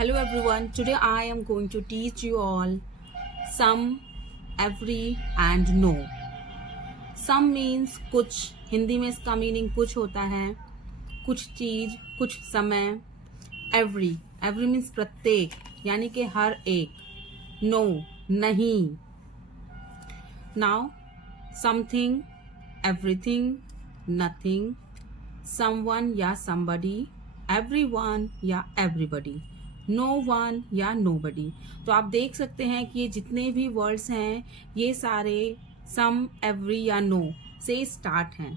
Hello everyone, today I am going to teach you all some, every and no. Some means कुछ, हिंदी में इसका meaning कुछ होता है, कुछ चीज, कुछ समय. Every means प्रत्येक, यानी कि हर एक. No, नहीं. Now, something, everything, nothing, someone या somebody, everyone या everybody, नो वन या nobody. तो आप देख सकते हैं कि ये जितने भी वर्ड्स हैं ये सारे सम, एवरी या नो से स्टार्ट हैं.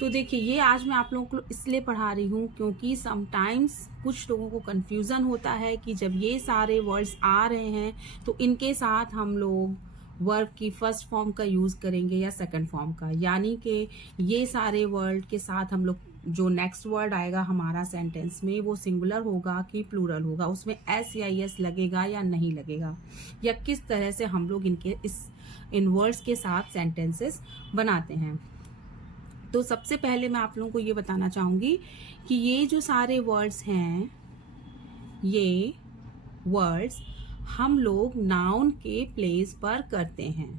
तो देखिए, ये आज मैं आप लोगों को इसलिए पढ़ा रही हूँ क्योंकि समटाइम्स कुछ लोगों को कंफ्यूजन होता है कि जब ये सारे वर्ड्स आ रहे हैं तो इनके साथ हम लोग वर्ब की फर्स्ट फॉर्म का यूज करेंगे या सेकंड फॉर्म का, यानी कि ये सारे वर्ड के साथ हम लोग जो नेक्स्ट वर्ड आएगा हमारा सेंटेंस में वो सिंगुलर होगा कि प्लूरल होगा, उसमें एस या एस लगेगा या नहीं लगेगा, या किस तरह से हम लोग इन वर्ड्स के साथ सेंटेंसेस बनाते हैं. तो सबसे पहले मैं आप लोगों को ये बताना चाहूंगी कि ये जो सारे वर्ड्स हैं, ये वर्ड्स हम लोग नाउन के प्लेस पर करते हैं.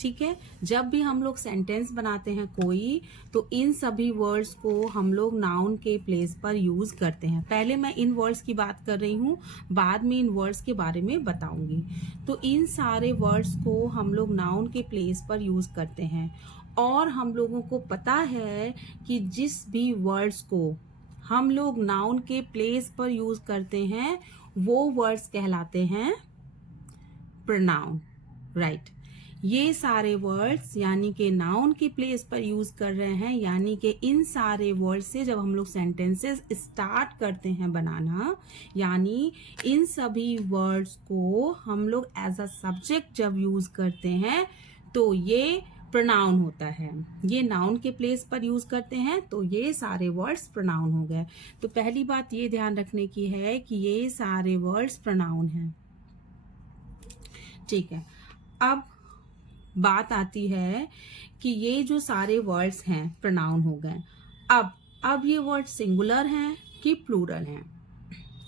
ठीक है, जब भी हम लोग सेंटेंस बनाते हैं कोई, तो इन सभी वर्ड्स को हम लोग नाउन के प्लेस पर यूज करते हैं. पहले मैं इन वर्ड्स की बात कर रही हूँ, बाद में इन वर्ड्स के बारे में बताऊंगी. तो इन सारे वर्ड्स को हम लोग नाउन के प्लेस पर यूज करते हैं. और हम लोगों को पता है कि जिस भी वर्ड्स को हम लोग नाउन के प्लेस पर यूज करते हैं वो वर्ड्स कहलाते हैं प्रोनाउन. राइट, ये सारे वर्ड्स यानी कि नाउन के प्लेस पर यूज कर रहे हैं, यानी कि इन सारे वर्ड्स से जब हम लोग सेंटेंसेस स्टार्ट करते हैं बनाना, यानी इन सभी वर्ड्स को हम लोग एज अ सब्जेक्ट जब यूज करते हैं तो ये प्रोनाउन होता है. ये नाउन के प्लेस पर यूज करते हैं तो ये सारे वर्ड्स प्रोनाउन हो गए. तो पहली बात ये ध्यान रखने की है कि ये सारे वर्ड्स प्रोनाउन हैं. ठीक है, अब बात आती है कि ये जो सारे वर्ड्स हैं प्रोनाउन हो गए. अब ये वर्ड सिंगुलर हैं कि प्लूरल हैं.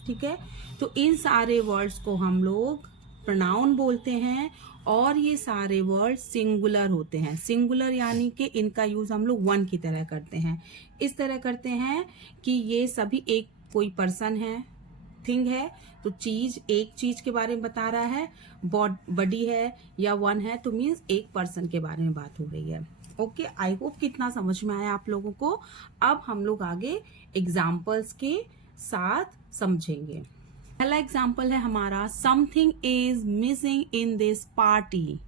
ठीक है, तो इन सारे वर्ड्स को हम लोग प्रोनाउन बोलते हैं और ये सारे वर्ड सिंगुलर होते हैं. सिंगुलर यानी कि इनका यूज हम लोग वन की तरह करते हैं. इस तरह करते हैं कि ये सभी एक कोई पर्सन है, थिंग है, तो चीज, एक चीज के बारे में बता रहा है, बॉडी है या वन है, तो मीन्स एक पर्सन के बारे में बात हो रही है. ओके, आई होप कितना समझ में आया आप लोगों को. अब हम लोग आगे एग्जाम्पल्स के साथ समझेंगे. पहला एग्जाम्पल है हमारा, something is missing in this party.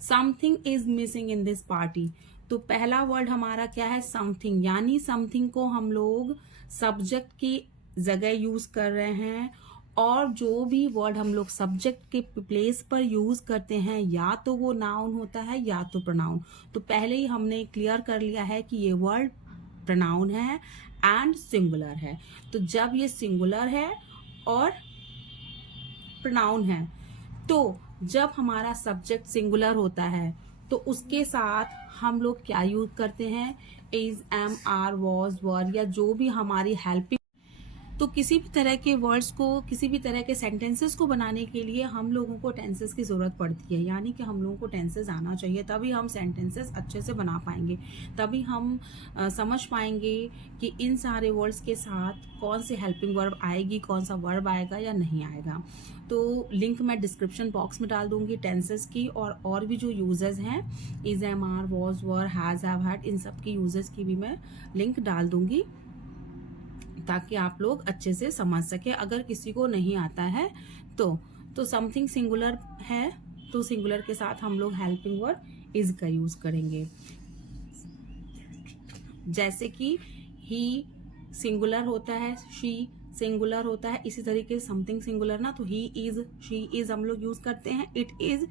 Something is missing in this party. तो पहला वर्ड हमारा क्या है, समथिंग, यानी समथिंग को हम लोग सब्जेक्ट की जगह यूज कर रहे हैं. और जो भी वर्ड हम लोग सब्जेक्ट के प्लेस पर यूज करते हैं या तो वो नाउन होता है या तो प्रोनाउन. तो पहले ही हमने क्लियर कर लिया है कि ये वर्ड प्रोनाउन है एंड सिंगुलर है. तो जब ये सिंगुलर है और प्रोनाउन है, तो जब हमारा सब्जेक्ट सिंगुलर होता है तो उसके साथ हम लोग क्या यूज करते हैं, इज, एम, आर, वॉज, वर, या जो भी हमारी हेल्पिंग. तो किसी भी तरह के वर्ड्स को, किसी भी तरह के सेंटेंसेस को बनाने के लिए हम लोगों को टेंसेस की जरूरत पड़ती है. यानी कि हम लोगों को टेंसेस आना चाहिए, तभी हम सेंटेंसेस अच्छे से बना पाएंगे. तभी हम समझ पाएंगे कि इन सारे वर्ड्स के साथ कौन सी हेल्पिंग वर्ब आएगी, कौन सा वर्ब आएगा या नहीं आएगा. तो लिंक मैं डिस्क्रिप्शन बॉक्स में डाल दूंगी टेंसेस की, और भी जो यूजेस हैं, is, am, are, was, were, has, have, had, इन सब की यूजेस की भी मैं लिंक डाल दूंगी ताकि आप लोग अच्छे से समझ सके. अगर किसी को नहीं आता है तो समथिंग सिंगुलर है तो सिंगुलर के साथ हम लोग हेल्पिंग वर्ड इज का यूज करेंगे. जैसे कि ही सिंगुलर होता है, शी सिंगुलर होता है, इसी तरीके से समथिंग सिंगुलर ना, तो ही इज, शी इज हम लोग यूज करते हैं, इट इज.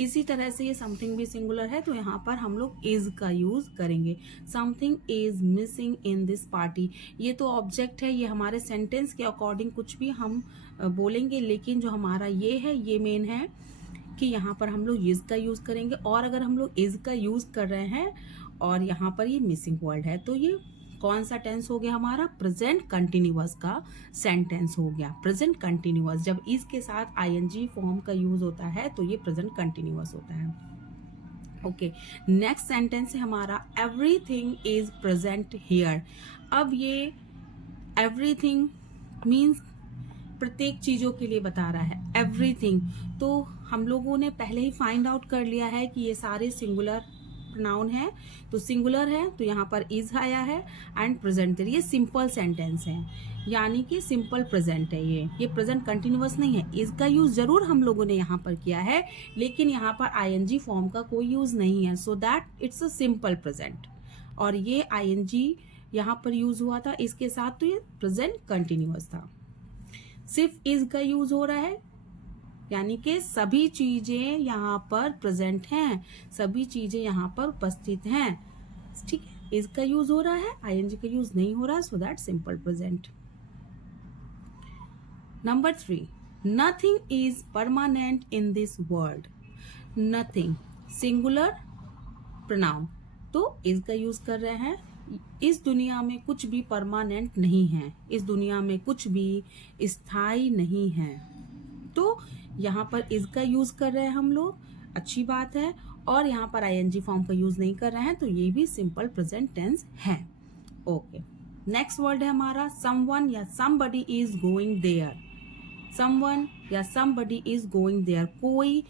इसी तरह से ये समथिंग भी सिंगुलर है तो यहाँ पर हम लोग इज का यूज करेंगे. Something is missing in this party, ये तो ऑब्जेक्ट है, ये हमारे सेंटेंस के अकॉर्डिंग कुछ भी हम बोलेंगे, लेकिन जो हमारा ये है, ये मेन है कि यहाँ पर हम लोग इज का यूज करेंगे. और अगर हम लोग इज का यूज कर रहे हैं और यहाँ पर ये मिसिंग वर्ड है तो ये कौन सा टेंस हो गया हमारा? प्रेजेंट कंटिन्यूअस का सेंटेंस हो गया। प्रेजेंट कंटिन्यूअस जब इज के साथ आईएनजी फॉर्म का यूज होता है तो ये प्रेजेंट कंटिन्यूअस होता है। ओके, नेक्स्ट सेंटेंस है हमारा एवरीथिंग इज प्रेजेंट हियर। अब ये एवरीथिंग मीन्स प्रत्येक चीजों के लिए बता रहा है, एवरीथिंग। तो हम लोगों ने पहले ही फाइंड आउट कर लिया है कि ये सारे सिंगुलर प्रोनाउन है, तो सिंगुलर है तो यहाँ पर इज आया है एंड प्रेजेंट। ये सिंपल सेंटेंस है, यानी कि सिंपल प्रेजेंट है। ये प्रेजेंट कंटिन्यूअस नहीं है। इज का यूज जरूर हम लोगों ने यहाँ पर किया है, लेकिन यहाँ पर आईएनजी फॉर्म का कोई यूज नहीं है, so that it's a simple present. और ये आईएनजी यहाँ पर यूज हुआ था इसके साथ, तो ये प्रेजेंट कंटिन्यूअस था। सिर्फ इज का यूज हो रहा है, यानी कि सभी चीजें यहाँ पर प्रेजेंट हैं, सभी चीजें यहाँ पर उपस्थित हैं। ठीक है, इज का यूज हो रहा है, आईएनजी का यूज नहीं हो रहा, so that simple present. Number 3, nothing is permanent in this world. Nothing singular pronoun, तो इज का यूज कर रहे हैं। इस दुनिया में कुछ भी परमानेंट नहीं है, इस दुनिया में कुछ भी स्थायी नहीं है, तो यहाँ पर इज का यूज कर रहे हैं हम लोग, अच्छी बात है। और यहाँ पर आईएनजी फॉर्म का यूज नहीं कर रहे हैं, तो ये भी सिंपल प्रेजेंट टेंस है। ओके, नेक्स्ट वर्ड है हमारा समवन या somebody is going there. Someone या समबडी इज गोइंग देयर, कोई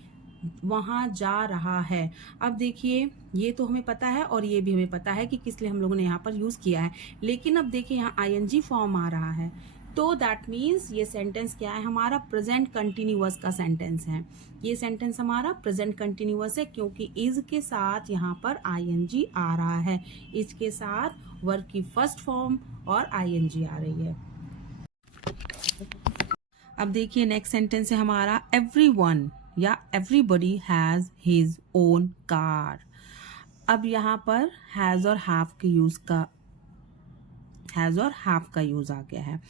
वहां जा रहा है। अब देखिए, ये तो हमें पता है और ये भी हमें पता है कि किस लिए हम लोगों ने यहाँ पर यूज किया है, लेकिन अब देखिए यहाँ आईएनजी फॉर्म आ रहा है, तो दैट मीन्स ये सेंटेंस क्या है हमारा? प्रेजेंट कंटिन्यूअस का सेंटेंस है। ये सेंटेंस हमारा प्रेजेंट कंटिन्यूअस है क्योंकि इज के साथ यहाँ पर आईएनजी आ रहा है। इज के साथ वर्ब की फर्स्ट फॉर्म और आईएनजी आ रही है। अब देखिए नेक्स्ट सेंटेंस है हमारा एवरीवन या everybody has his own car. अब यहाँ पर हैज और हैव का यूज आ गया है।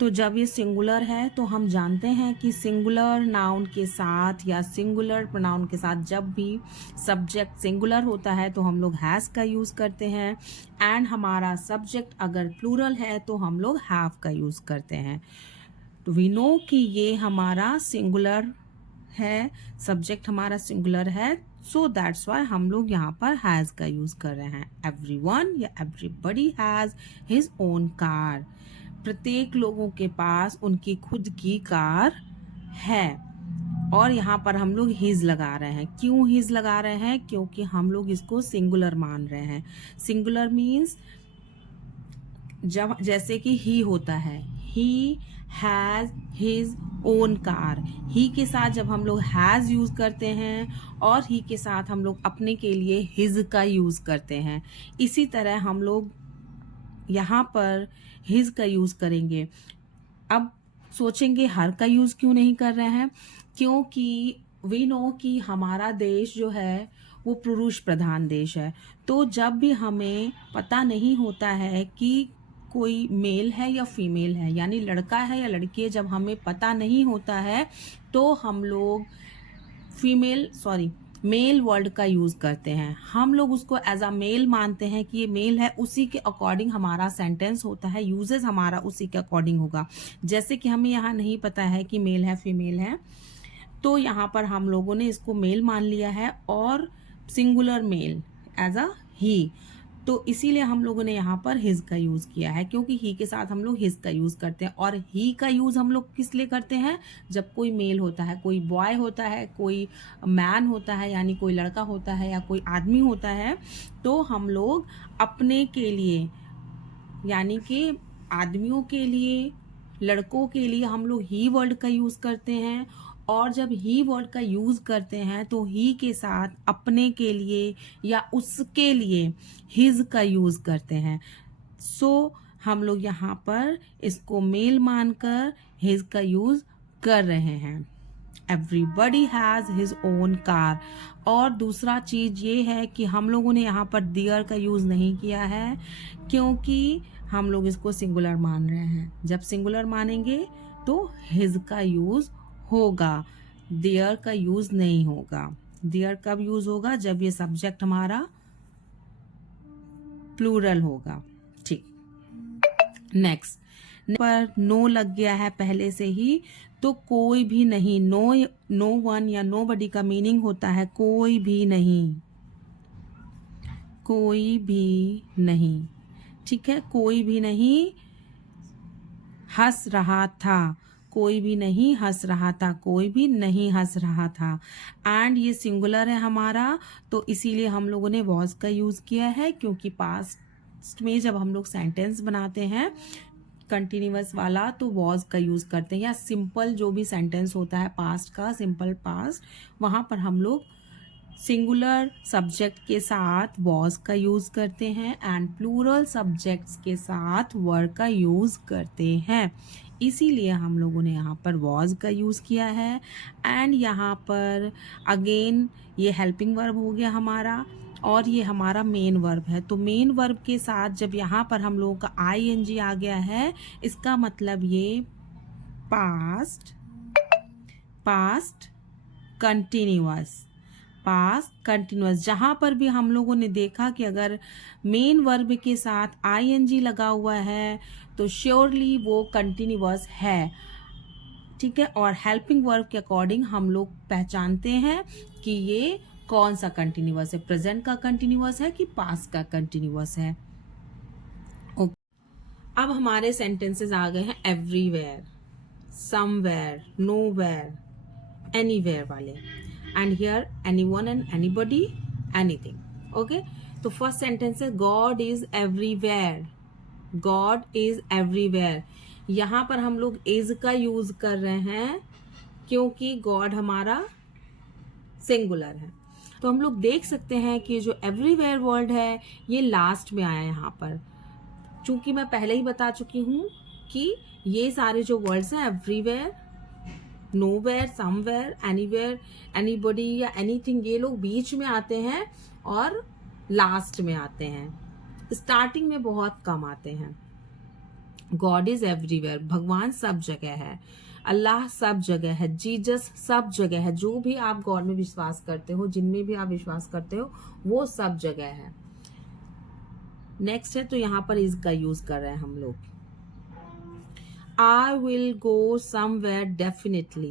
तो जब ये सिंगुलर है तो हम जानते हैं कि सिंगुलर नाउन के साथ या सिंगुलर प्रोनाउन के साथ जब भी सब्जेक्ट सिंगुलर होता है तो हम लोग हैज का यूज करते हैं, एंड हमारा सब्जेक्ट अगर प्लूरल है तो हम लोग हैव का यूज करते हैं। तो वी नो कि ये हमारा सिंगुलर है, सब्जेक्ट हमारा सिंगुलर है, सो दैट्स वाई हम लोग यहाँ पर हैज का यूज कर रहे हैं। एवरीवन या everybody has his own car. प्रत्येक लोगों के पास उनकी खुद की कार है, और यहाँ पर हम लोग हिज लगा रहे हैं। क्यों हिज लगा रहे हैं? क्योंकि हम लोग इसको सिंगुलर मान रहे हैं। सिंगुलर मीन्स जब जैसे कि ही होता है, he has his own car. He के साथ जब हम लोग हैज यूज करते हैं और ही के साथ हम लोग अपने के लिए हिज का यूज करते हैं। इसी तरह हम लोग यहाँ पर हिज का यूज करेंगे। अब सोचेंगे हर का यूज क्यों नहीं कर रहे हैं? क्योंकि वी नो कि हमारा देश जो है वो पुरुष प्रधान देश है, तो जब भी हमें पता नहीं होता है कि कोई मेल है या फीमेल है, यानी लड़का है या लड़की है, जब हमें पता नहीं होता है तो हम लोग मेल वर्ड का यूज करते हैं। हम लोग उसको एज अ मेल मानते हैं कि ये मेल है, उसी के अकॉर्डिंग हमारा सेंटेंस होता है, यूजेस हमारा उसी के अकॉर्डिंग होगा। जैसे कि हमें यहाँ नहीं पता है कि मेल है फीमेल है, तो यहाँ पर हम लोगों ने इसको मेल मान लिया है और सिंगुलर मेल एज अ ही, तो इसीलिए हम लोगों ने यहाँ पर हिज का यूज किया है, क्योंकि ही के साथ हम लोग हिज का यूज करते हैं। और ही का यूज हम लोग किस लिए करते हैं? जब कोई मेल होता है, कोई बॉय होता है, कोई मैन होता है, यानी कोई लड़का होता है या कोई आदमी होता है, तो हम लोग अपने के लिए, यानी कि आदमियों के लिए, लड़कों के लिए हम लोग ही वर्ड का यूज करते हैं। और जब ही वर्ड का यूज करते हैं तो ही के साथ अपने के लिए या उसके लिए हिज का यूज करते हैं। सो हम लोग यहाँ पर इसको मेल मानकर हिज का यूज कर रहे हैं। Everybody has his own car. और दूसरा चीज ये है कि हम लोगों ने यहाँ पर देयर का यूज नहीं किया है, क्योंकि हम लोग इसको सिंगुलर मान रहे हैं। जब सिंगुलर मानेंगे तो हिज का यूज होगा, देयर का यूज नहीं होगा। देयर कब यूज होगा? जब ये सब्जेक्ट हमारा प्लूरल होगा। ठीक। नेक्स्ट पर नो लग गया है पहले से ही, तो कोई भी नहीं, नो वन या नो बडी का मीनिंग होता है कोई भी नहीं, कोई भी नहीं, ठीक है। कोई भी नहीं हंस रहा था, कोई भी नहीं हंस रहा था, कोई भी नहीं हंस रहा था। एंड ये सिंगुलर है हमारा, तो इसीलिए हम लोगों ने वॉज का यूज किया है, क्योंकि पास्ट में जब हम लोग सेंटेंस बनाते हैं कंटिन्यूअस वाला तो वॉज का यूज करते हैं, या सिंपल जो भी सेंटेंस होता है पास्ट का, सिंपल पास्ट, वहां पर हम लोग सिंगुलर सब्जेक्ट के साथ वॉज का यूज करते हैं एंड प्लूरल सब्जेक्ट्स के साथ वर का यूज करते हैं। इसीलिए हम लोगों ने यहाँ पर वॉज का यूज किया है। एंड यहाँ पर अगेन ये हेल्पिंग वर्ब हो गया हमारा, और ये हमारा मेन वर्ब है। तो मेन वर्ब के साथ जब यहाँ पर हम लोगों का आईएनजी आ गया है, इसका मतलब ये पास्ट कंटिन्यूअस। जहां पर भी हम लोगों ने देखा कि अगर मेन वर्ब के साथ आईएनजी लगा हुआ है तो श्योरली वो कंटिन्यूअस है, ठीक है। और हेल्पिंग वर्ब के अकॉर्डिंग हम लोग पहचानते हैं कि ये कौन सा कंटिन्यूअस है, प्रेजेंट का कंटिन्यूअस है कि पास्ट का कंटिन्यूअस है। ओके, अब हमारे सेंटेंसेस आ गए हैं एवरीवेयर, समवेयर, नोवेयर, एनीवेयर वाले, and here anyone and anybody, anything. Okay, तो फर्स्ट सेंटेंस है God is everywhere, God is everywhere. यहां पर हम लोग इज का यूज कर रहे हैं क्योंकि गॉड हमारा सिंगुलर है। तो हम लोग देख सकते हैं कि जो एवरीवेयर वर्ड है ये लास्ट में आया यहाँ पर, चूंकि मैं पहले ही बता चुकी हूं कि ये सारे जो वर्ड्स हैं everywhere, nowhere, somewhere, anywhere, anybody या एनीथिंग, ये लोग बीच में आते हैं और लास्ट में आते हैं, स्टार्टिंग में बहुत कम आते हैं। गॉड इज एवरीवेयर, भगवान सब जगह है, अल्लाह सब जगह है, जीसस सब जगह है। जो भी आप गॉड में विश्वास करते हो, जिनमें भी आप विश्वास करते हो, वो सब जगह है। नेक्स्ट है, तो यहाँ पर इज का यूज कर रहे हैं हम लोग। I will go somewhere definitely,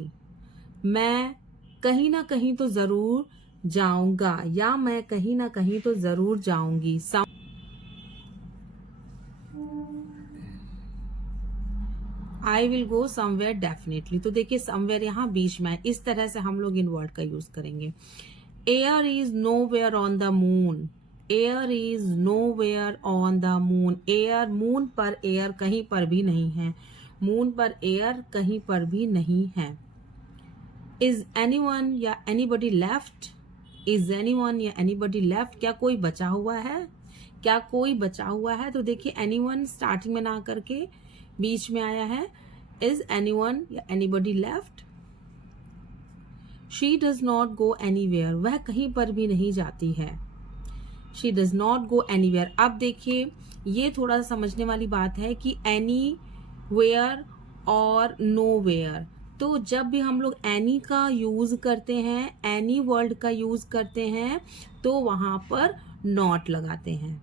मैं कहीं ना कहीं तो जरूर जाऊंगा, या मैं कहीं ना कहीं तो जरूर जाऊंगी। I will go somewhere definitely, तो देखिए somewhere यहाँ बीच में है, इस तरह से हम लोग इन वर्ड का यूज करेंगे। Air is nowhere on the moon, air is nowhere on the moon, air, moon पर एयर कहीं पर भी नहीं है, मून पर एयर कहीं पर भी नहीं है। इज एनीवन या एनीबडी लेफ्ट, इज एनीवन या एनीबडी लेफ्ट, क्या कोई बचा हुआ है, क्या कोई बचा हुआ है। तो देखिए एनीवन स्टार्टिंग में ना करके बीच में आया है, इज एनीवन या anybody left. She does not go anywhere, वह कहीं पर भी नहीं जाती है, she does not go anywhere. अब देखिए ये थोड़ा सा समझने वाली बात है कि एनी वेयर और नो वेयर, तो जब भी हम लोग एनी का यूज करते हैं, एनी वर्ड का यूज करते हैं, तो वहां पर नॉट लगाते हैं।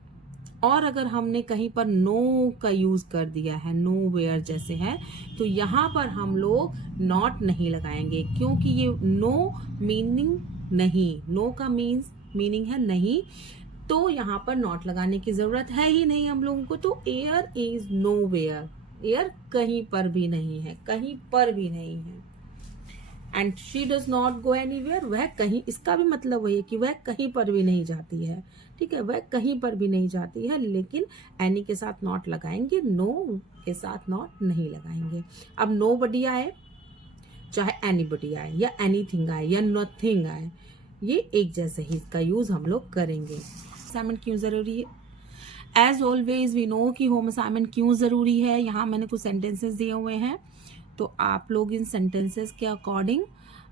और अगर हमने कहीं पर नो का यूज कर दिया है, नो वेयर जैसे है, तो यहाँ पर हम लोग नॉट नहीं लगाएंगे, क्योंकि ये नो मीनिंग नहीं, नो का मीनिंग है नहीं, तो यहाँ पर नॉट लगाने की जरूरत है ही नहीं हम लोगों को। तो air is nowhere, air कहीं पर भी नहीं है, कहीं पर भी नहीं है। And she does not go anywhere, वह कहीं, इसका भी मतलब वही है कि वह कहीं पर भी नहीं जाती है, ठीक है, वह कहीं पर भी नहीं जाती है, लेकिन एनी के साथ नॉट लगाएंगे, नो के साथ नॉट नहीं लगाएंगे। अब नो बडी आए, चाहे एनीबडी आए, या एनीथिंग आए, या नथिंग आए, ये एक जैसे ही इसका यूज हम लोग करेंगे। असाइनमेंट क्यों जरूरी है? एज ऑलवेज वी नो कि होम असाइनमेंट क्यों जरूरी है। यहाँ मैंने कुछ सेंटेंसेस दिए हुए हैं, तो आप लोग इन सेंटेंसेस के अकॉर्डिंग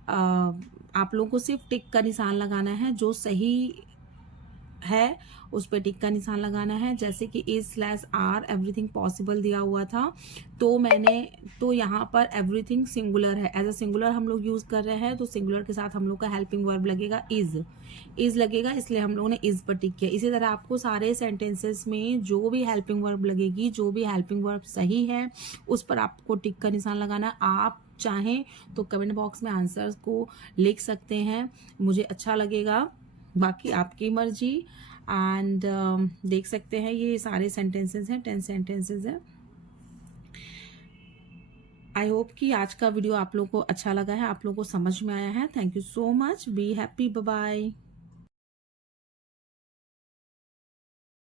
आप लोगों को सिर्फ टिक का निशान लगाना है, जो सही है उस पर टिक का निशान लगाना है। जैसे कि is/are एवरीथिंग पॉसिबल दिया हुआ था, तो यहाँ पर एवरीथिंग सिंगुलर है, एज अ सिंगुलर हम लोग यूज कर रहे हैं, तो सिंगुलर के साथ हम लोग का हेल्पिंग वर्ब लगेगा इज लगेगा, इसलिए हम लोगों ने इज पर टिक किया। इसी तरह आपको सारे सेंटेंसेस में जो भी हेल्पिंग वर्ब लगेगी, जो भी हेल्पिंग वर्ब सही है, उस पर आपको टिक का निशान लगाना। आप चाहें तो कमेंट बॉक्स में आंसर्स को लिख सकते हैं, मुझे अच्छा लगेगा, बाकी आपकी मर्जी। एंड देख सकते हैं ये सारे सेंटेंसेस हैं, 10 सेंटेंसेस हैं। आई होप कि आज का वीडियो आप लोगों को अच्छा लगा है, आप लोगों को समझ में आया है। Thank you so much, be happy, bye bye.